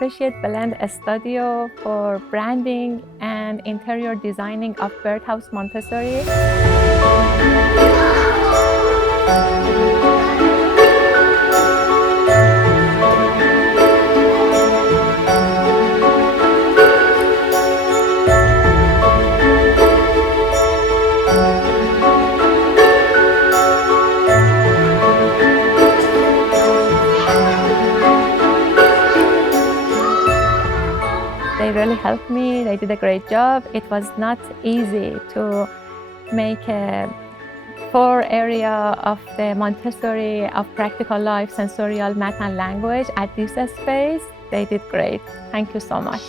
appreciate Blend Studio for branding and interior designing of Bird House Montessori. They really helped me. They did a great job. It was not easy to make a 4 area of the Montessori of practical life, sensorial, math and language at this space. They did great. Thank you so much.